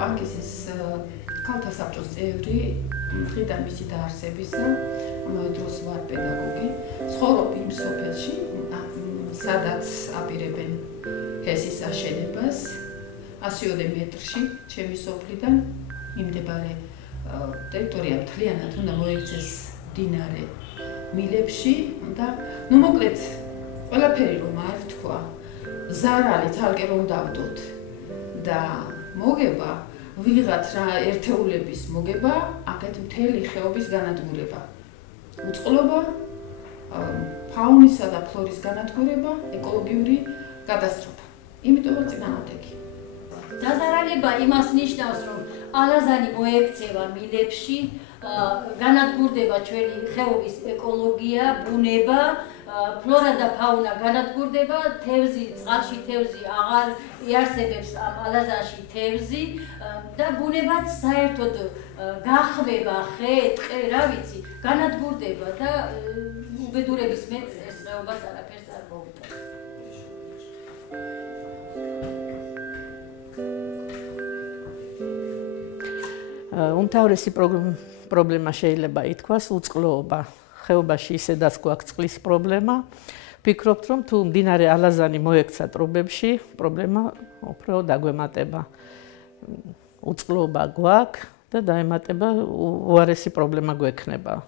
პანკის ეს ქალთა საბჭოს წევრი, დღიდან მისი დაარსებისა, დროს ვარ პედაგოგი, ცხოვრობ იმ სოფელში, სადაც აპირებენ ჰესის აშენებას 100 მეტრში ჩემი სოფლიდან იმდებარე ტერიტორია მთლიანად უნდა მოიქცეს მდინარე მილებში და მოკლედ ყველაფერი რომ არ ვთქვა ზარალი თალკე რომ დავდოთ და მოგება ვიღაც რა ერთეულების მოგება აქეთ მთელი ხეობის განადგურება უწყლობა ფაუნისა და ფლორის განადგურება ეკოლოგიური კატასტროფა იმიტომ რომ წინააღმდეგი დაზარალება იმას ნიშნავს რომ ალაზანი მოექცევა მილებში განადგურდება ჩვენი ხეობის ეკოლოგია ბუნება ფლორა და ფაუნა განადგურდება თევზი წყალში თევზი აღარ იარსებებს ამ ალაზანში თევზი და ბუნებაც საერთოდ გახმება ხე ტყე რა ვიცი განადგურდება და უბედურების მეც ეს ხეობას არაფერს არ მოუწევს უმთავრესი პრობლემა შეიძლება ითქვას უწყლოობა. ხეობაში ისედაც გვაქვს წყლის პრობლემა. ვფიქრობთ, რომ თუ მდინარე ალაზანი მოექცა ტრუბებში, პრობლემა უფრო დაგვემატება. უწყლოობა გვაქვს და დაემატება უარესი პრობლემა გვექნება.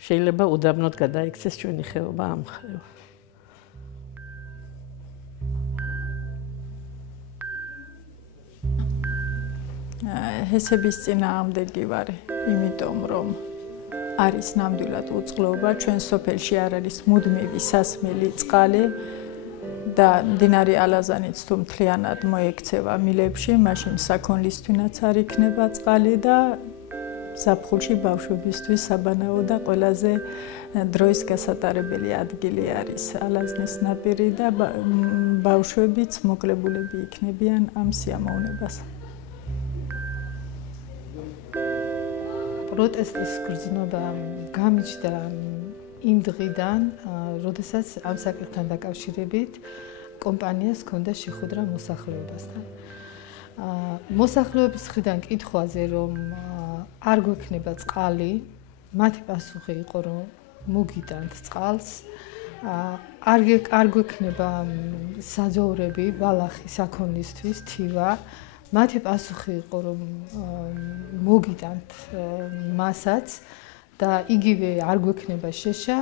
შეიძლება უდაბნოდ გადაიქცეს ჩვენი ხეობა ამ ხეობას. ჰესების წინააღმდეგი ვარ, იმიტომ რომ არის ნამდვილად უწყლოობა, ჩვენ სოფელში არ არის მუდმივი სასმელი წყალი და მდინარე ალაზანიც თუ მთლიანად მოექცევა მილებში, მაშინ საქონლისთვინაც არ იქნება წყალი და ზაფხულში ბავშვებისთვის საბანაო და ყველაზე დროის გასატარებელი ადგილი არის ალაზნის ნაპირი და ბავშვებიც მოკლებულები იქნებიან ამ სიამოვნებას. პროტესტის გრძნობა გამიჩნდა იმ დღიდან, როდესაც ამ საკითხთან დაკავშირებით კომპანიას ჰქონდა შეხვედრა მოსახლეობასთან. მოსახლეობის მხრიდან კითხვაზე, რომ არ გვექნება წყალი, მათი პასუხი იყო, რომ მოგიტანთ წყალს, არ გვექნება საძოვრები, ბალახი საქონლისთვის, თივა. მათი პასუხი იყო, რომ მოგიტანთ მასაც და იგივე არ გვექნება შეშა,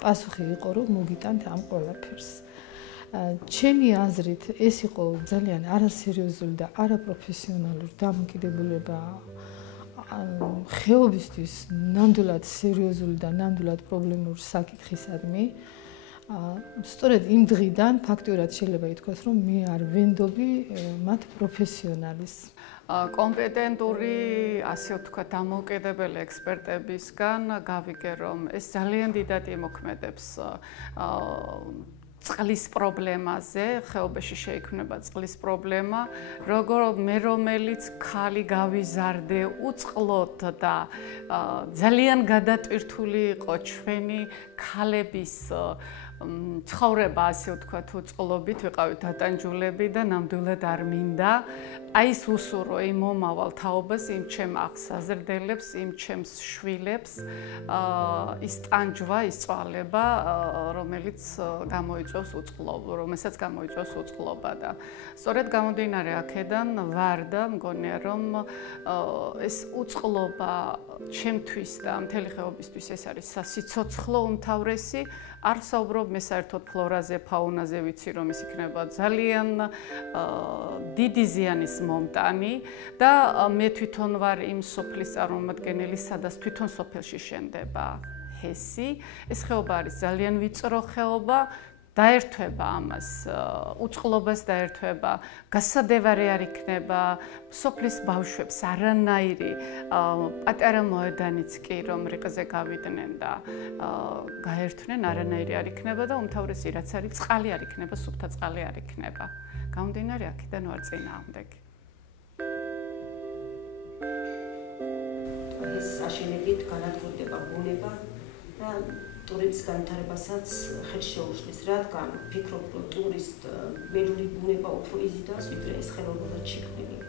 პასუხი იყო, რომ მოგიტანთ ამ ყველაფერს. ჩემი აზრით, ეს იყო ძალიან არასერიოზული და არაპროფესიონალური დამოკიდებულება ხეობისთვის ნამდვილად სერიოზული და ნამდვილად პრობლემური საკითხისადმი. სწორედ იმ დღიდან ფაქტიურად შეიძლება ითქვას, რომ მე არ ვენდობი მათ პროფესიონალისტს. კომპეტენტური, ასე ვთქვათ, დამოუკიდებელი ექსპერტებისგან გავიგე, რომ ეს ძალიან დიდად იმოქმედებს წყლის პრობლემაზე, ხეობაში შეიქმნება წყლის პრობლემა, მე რომელიც ხალი გავიზარდე უწყლოდ და ძალიან გადატვირთული იყო ჩვენი ხალების ცხოვრება, ასე ვთქვათ, უწყლობით, ვიყავით დატანჯულები და ნამდვილად არ მინდა. აი ეს უსურო იმ მომავალ თაობას, იმ ჩემ აღსაზრდელებს, იმ ჩემს შვილებს, ის ტანჯვა, ის წვალება, რომელიც გამოიწვევს რომელსაც გამოიწვევს უწყლობა და სწორედ გამომდინარე აქედან ვარ და მგონია, რომ ეს უწყლობა ჩემთვის და მთელი ხეობისთვის ეს არის სასიცოცხლო უმთავრესი. არ საუბრობ მე საერთოდ ფლორაზე, ფაუნაზე, ვიცი რომ ის იქნება ძალიან დიდი ზიანის მომტანი და მე თვითონ ვარ იმ სოფლის წარმომადგენელი, სადაც თვითონ სოფელში შენდება ჰესი. ეს ხეობა არის ძალიან ვიწრო ხეობა. დაერთვება ამას, უწყლობას დაერთვება, გასადევარი არ იქნება, სოფლის ბავშვებს არანაირი პატარა მოედანიც კი რომ რიყზე გავიდნენ და გაერთვნენ, არანაირი არ იქნება და უმთავრესი რაც არის, წყალი არ იქნება, სუფთა წყალი არ იქნება. გამომდინარე აქედან ვარ წინააღმდეგი. ეს აშენებით განადგურდება ბუნება და ტურების განვითარებასაც ხელს შეუშლის, რადგან ფიქრობ, რომ ტურისტ ველური ბუნება უფრო იზიდავს, ვიდრე ეს ხელოვნურად შექმნილი